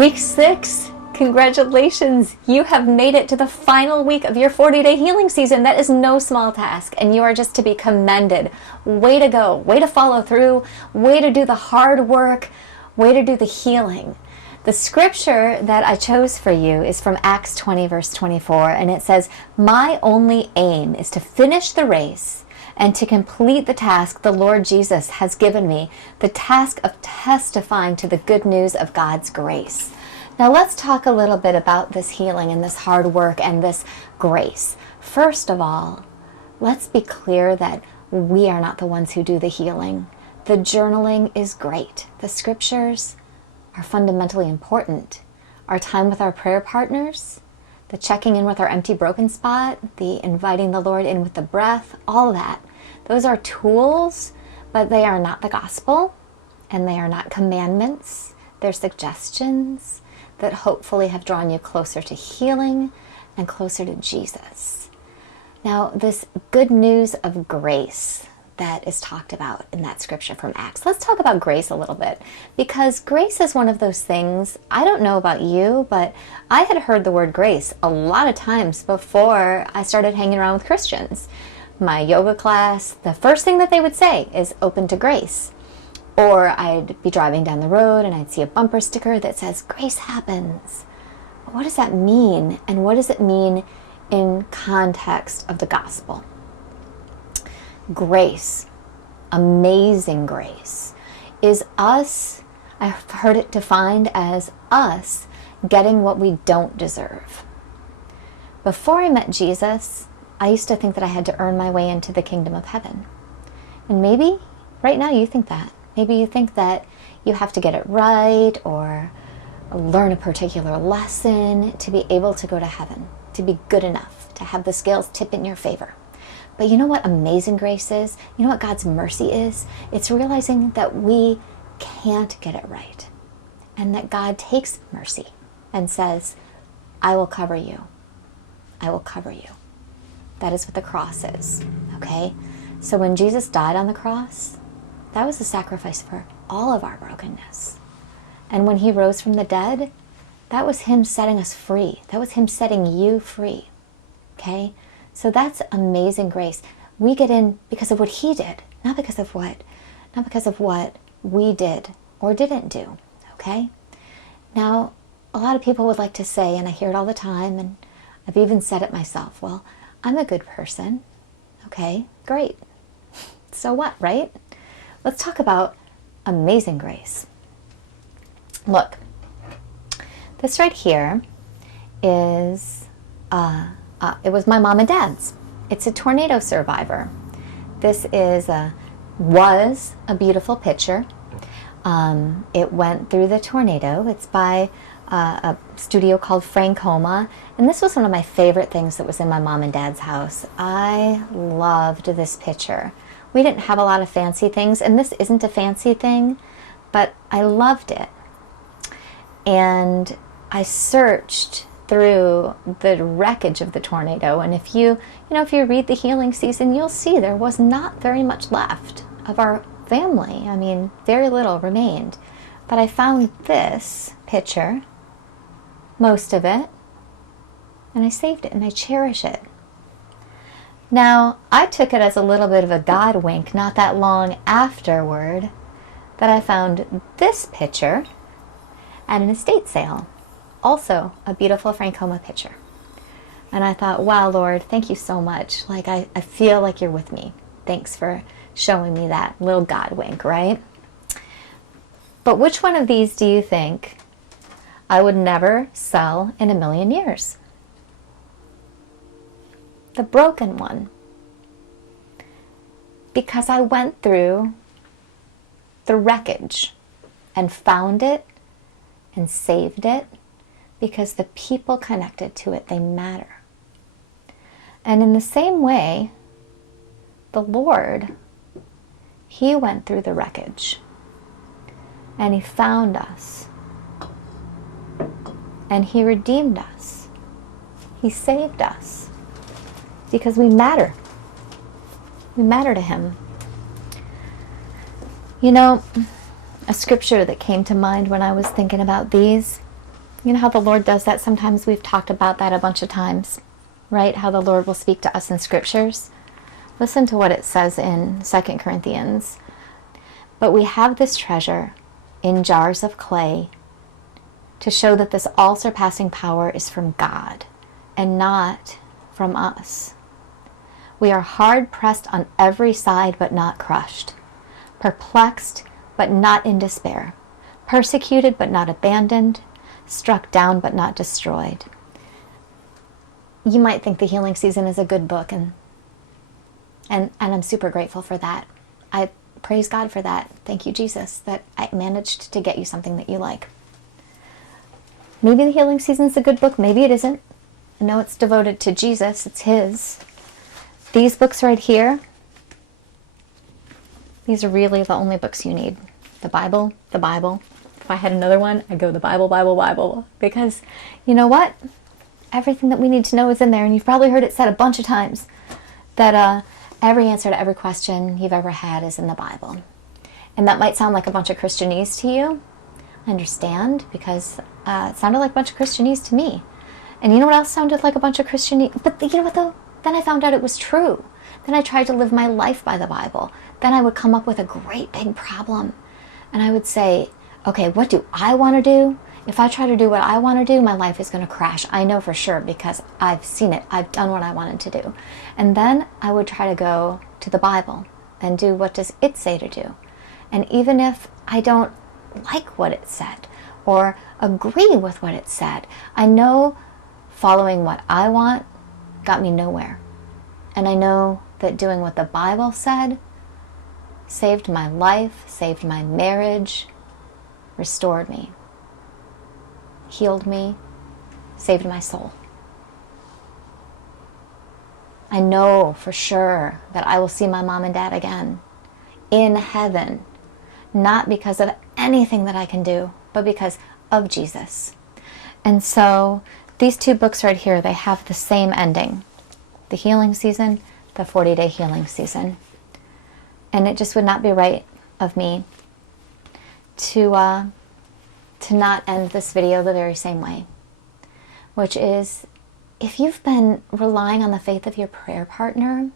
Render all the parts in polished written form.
Week 6, congratulations! You have made it to the final week of your 40-day healing season. That is no small task, and you are just to be commended. Way to go. Way to follow through. Way to do the hard work. Way to do the healing. The scripture that I chose for you is from Acts 20, verse 24, and it says, "My only aim is to finish the race and to complete the task the Lord Jesus has given me, the task of testifying to the good news of God's grace." Now let's talk a little bit about this healing and this hard work and this grace. First of all, let's be clear that we are not the ones who do the healing. The journaling is great. The scriptures are fundamentally important. Our time with our prayer partners, the checking in with our empty broken spot, the inviting the Lord in with the breath, all that. Those are tools, but they are not the gospel, and they are not commandments. They're suggestions that hopefully have drawn you closer to healing and closer to Jesus. Now, this good news of grace that is talked about in that scripture from Acts. Let's talk about grace a little bit, because grace is one of those things, I don't know about you, but I had heard the word grace a lot of times before I started hanging around with Christians. My yoga class, the first thing that they would say is open to grace. Or I'd be driving down the road and I'd see a bumper sticker that says, "Grace happens." What does that mean? And what does it mean in context of the gospel? Grace, amazing grace, is us, I've heard it defined as us getting what we don't deserve. Before I met Jesus, I used to think that I had to earn my way into the kingdom of heaven. And maybe right now you think that. Maybe you think that you have to get it right or learn a particular lesson to be able to go to heaven, to be good enough, to have the scales tip in your favor. But you know what amazing grace is? You know what God's mercy is? It's realizing that we can't get it right. And that God takes mercy and says, "I will cover you. I will cover you." That is what the cross is, okay? So when Jesus died on the cross, that was a sacrifice for all of our brokenness. And when he rose from the dead, that was him setting us free. That was him setting you free, okay? So that's amazing grace. We get in because of what he did, not because of what we did or didn't do, okay? Now, a lot of people would like to say, and I hear it all the time, and I've even said it myself, well, I'm a good person. Okay, great. So what, right? Let's talk about amazing grace. Look, this right here is, it was my mom and dad's. It's a tornado survivor. This was a beautiful picture. It went through the tornado. It's by a studio called Frankoma, and this was one of my favorite things that was in my mom and dad's house. I loved this picture. We didn't have a lot of fancy things, and this isn't a fancy thing, but I loved it. And I searched through the wreckage of the tornado, and if you read the healing season, you'll see there was not very much left of our family. I mean, very little remained. But I found this picture, most of it, and I saved it and I cherish it. Now, I took it as a little bit of a God wink not that long afterward that I found this picture at an estate sale. Also a beautiful Frankoma picture. And I thought, wow, Lord, thank you so much. Like, I feel like you're with me. Thanks for showing me that little God wink, right? But which one of these do you think I would never sell in a million years? The broken one. Because I went through the wreckage and found it and saved it, because the people connected to it, they matter. And in the same way, the Lord, he went through the wreckage and he found us and he redeemed us. He saved us because we matter. We matter to him. You know, a scripture that came to mind when I was thinking about these You know how the Lord does that? Sometimes we've talked about that a bunch of times, right? How the Lord will speak to us in scriptures. Listen to what it says in 2 Corinthians. But we have this treasure in jars of clay to show that this all-surpassing power is from God and not from us. We are hard-pressed on every side but not crushed, perplexed but not in despair, persecuted but not abandoned, struck down but not destroyed. You might think The Healing Season is a good book, and I'm super grateful for that. I praise God for that. Thank you, Jesus, that I managed to get you something that you like. Maybe The Healing Season is a good book, maybe it isn't. I know it's devoted to Jesus, it's his. These books right here, these are really the only books you need. The Bible, the Bible. If I had another one, I'd go the Bible, Bible, Bible. Because, you know what? Everything that we need to know is in there. And you've probably heard it said a bunch of times that every answer to every question you've ever had is in the Bible. And that might sound like a bunch of Christianese to you. I understand, because it sounded like a bunch of Christianese to me. And you know what else sounded like a bunch of Christianese? But you know what, though? Then I found out it was true. Then I tried to live my life by the Bible. Then I would come up with a great big problem. And I would say, okay, what do I want to do? If I try to do what I want to do, my life is going to crash. I know for sure because I've seen it. I've done what I wanted to do. And then I would try to go to the Bible and do what does it say to do. And even if I don't like what it said or agree with what it said, I know following what I want got me nowhere. And I know that doing what the Bible said saved my life, saved my marriage, restored me, healed me, saved my soul. I know for sure that I will see my mom and dad again in heaven, not because of anything that I can do, but because of Jesus. And so these two books right here, they have the same ending. The Healing Season, the 40-Day Healing Season. And it just would not be right of me to not end this video the very same way. Which is, if you've been relying on the faith of your prayer partner,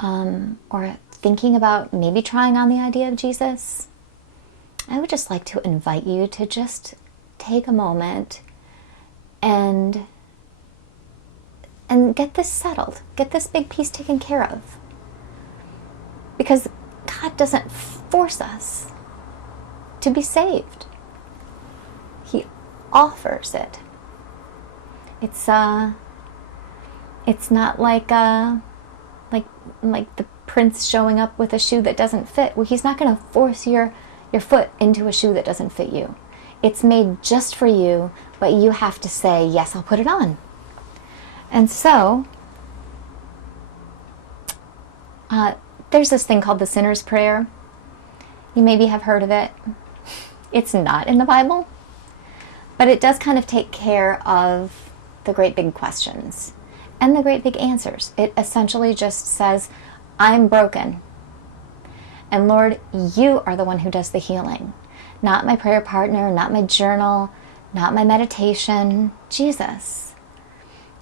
or thinking about maybe trying on the idea of Jesus, I would just like to invite you to just take a moment and get this settled. Get this big piece taken care of. Because God doesn't force us to be saved. He offers it. It's not like the prince showing up with a shoe that doesn't fit. Well, he's not going to force your foot into a shoe that doesn't fit you. It's made just for you, but you have to say, yes, I'll put it on. And so, there's this thing called the Sinner's Prayer. You maybe have heard of it. It's not in the Bible, but it does kind of take care of the great big questions and the great big answers. It essentially just says, I'm broken. And Lord, you are the one who does the healing. Not my prayer partner, not my journal, not my meditation, Jesus.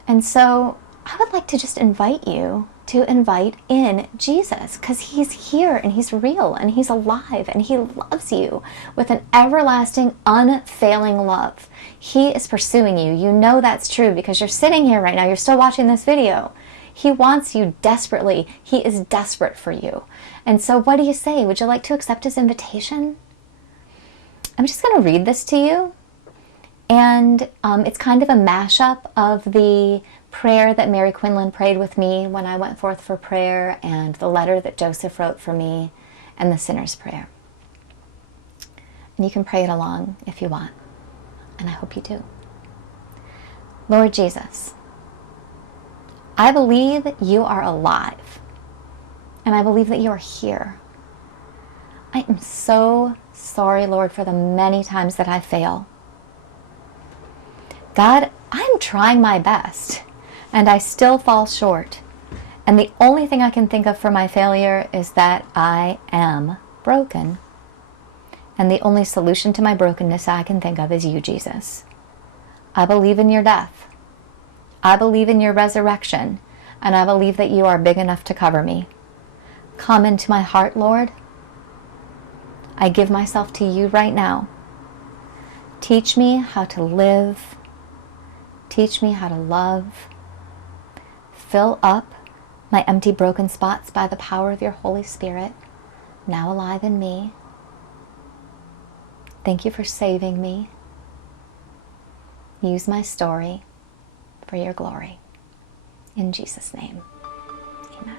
And so I would like to just invite you to invite in Jesus, because he's here and he's real and he's alive and he loves you with an everlasting, unfailing love. He is pursuing you. You know that's true because you're sitting here right now. You're still watching this video. He wants you desperately. He is desperate for you. And so what do you say? Would you like to accept his invitation? I'm just going to read this to you. And it's kind of a mashup of the prayer that Mary Quinlan prayed with me when I went forth for prayer, and the letter that Joseph wrote for me, and the Sinner's Prayer. And you can pray it along if you want. And I hope you do. Lord Jesus, I believe you are alive. And I believe that you are here. I am so sorry, Lord, for the many times that I fail. God, I'm trying my best, and I still fall short. And the only thing I can think of for my failure is that I am broken. And the only solution to my brokenness I can think of is you, Jesus. I believe in your death. I believe in your resurrection, and I believe that you are big enough to cover me. Come into my heart, Lord. I give myself to you right now. Teach me how to live. Teach me how to love. Fill up my empty, broken spots by the power of your Holy Spirit, now alive in me. Thank you for saving me. Use my story for your glory. In Jesus' name, amen.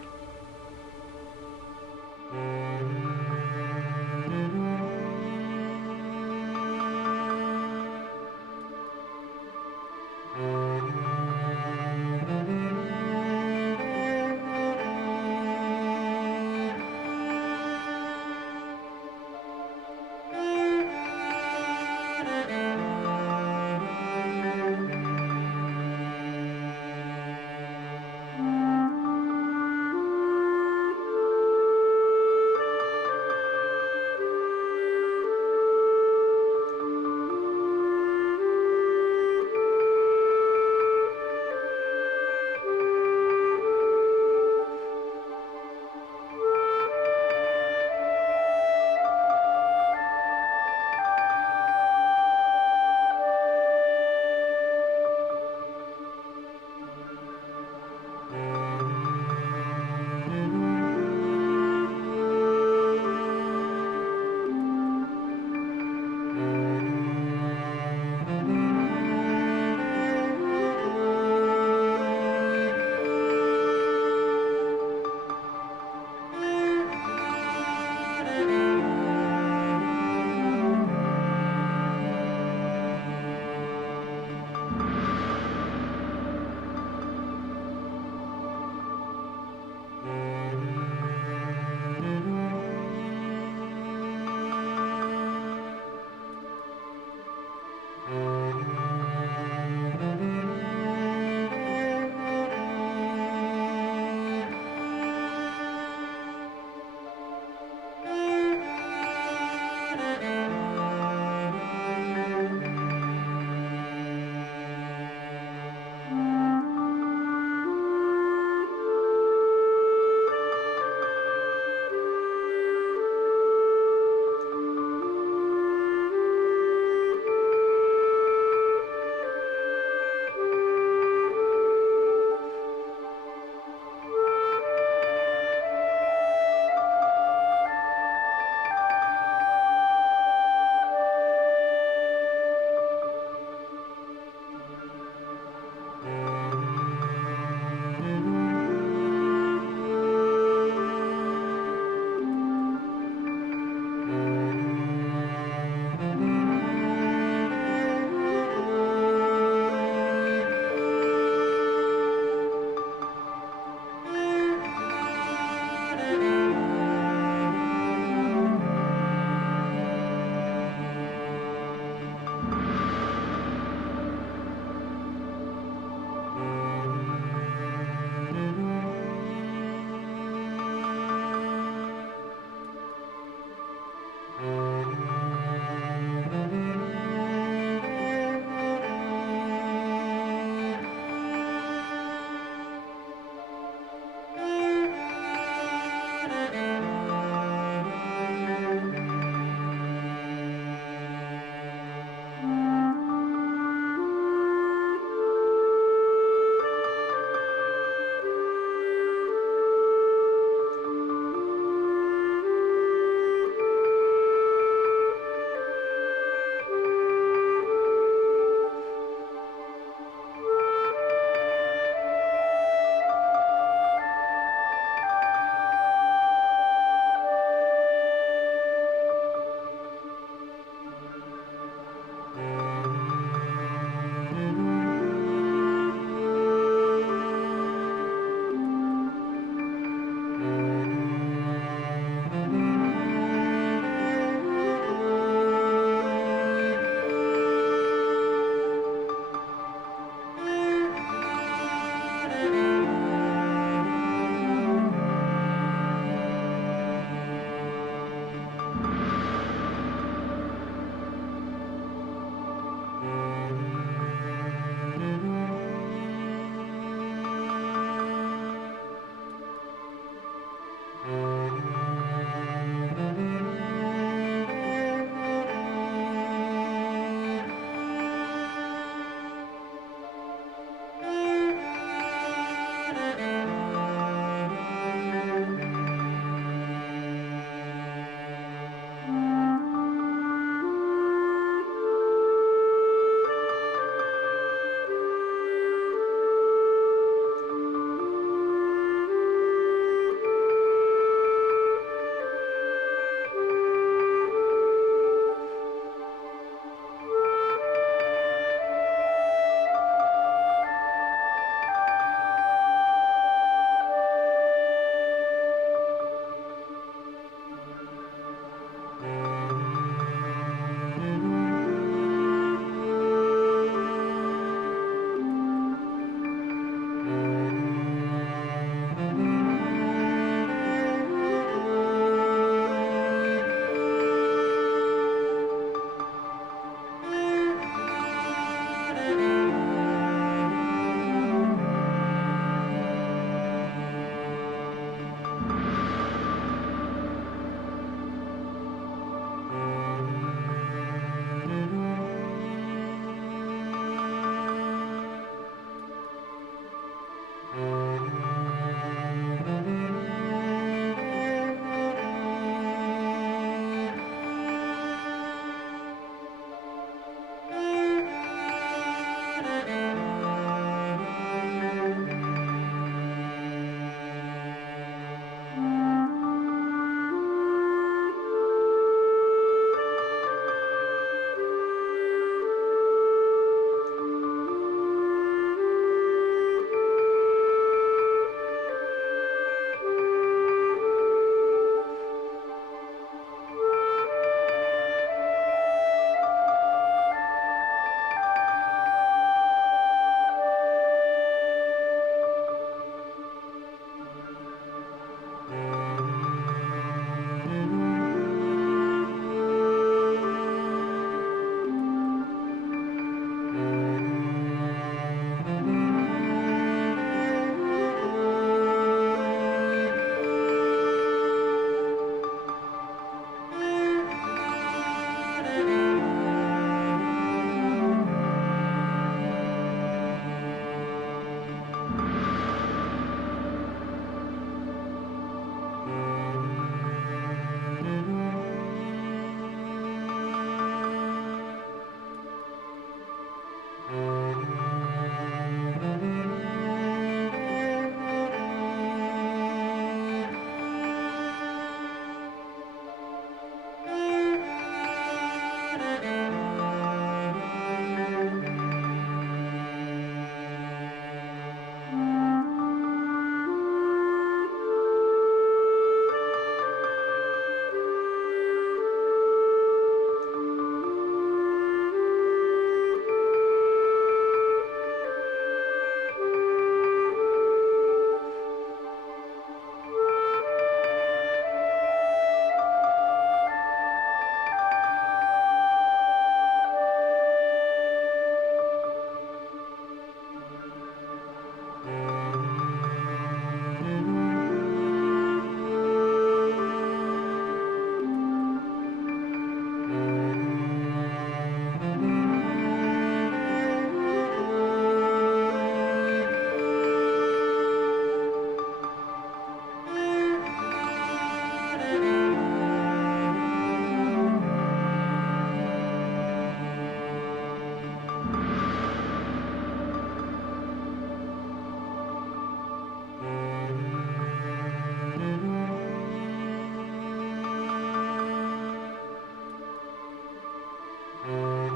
Thank you.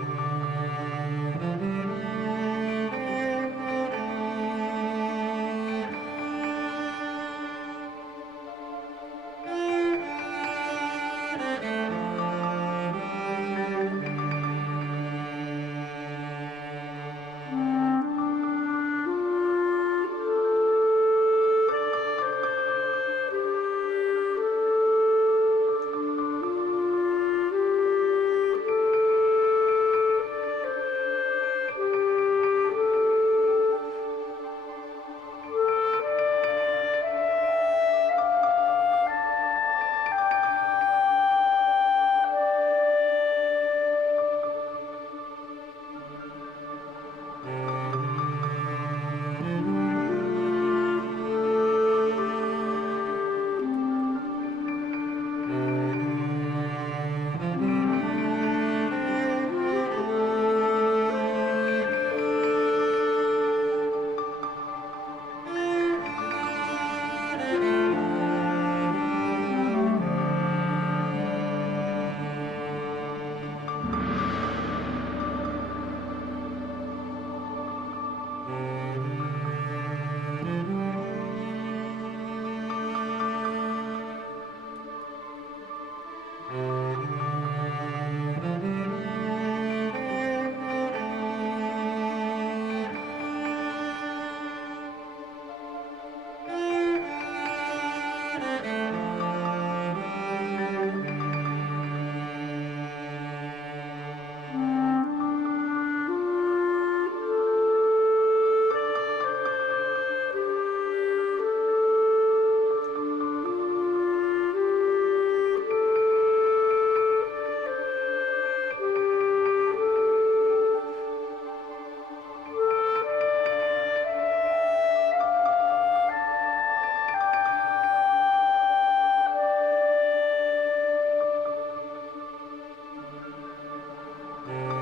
Mm-hmm.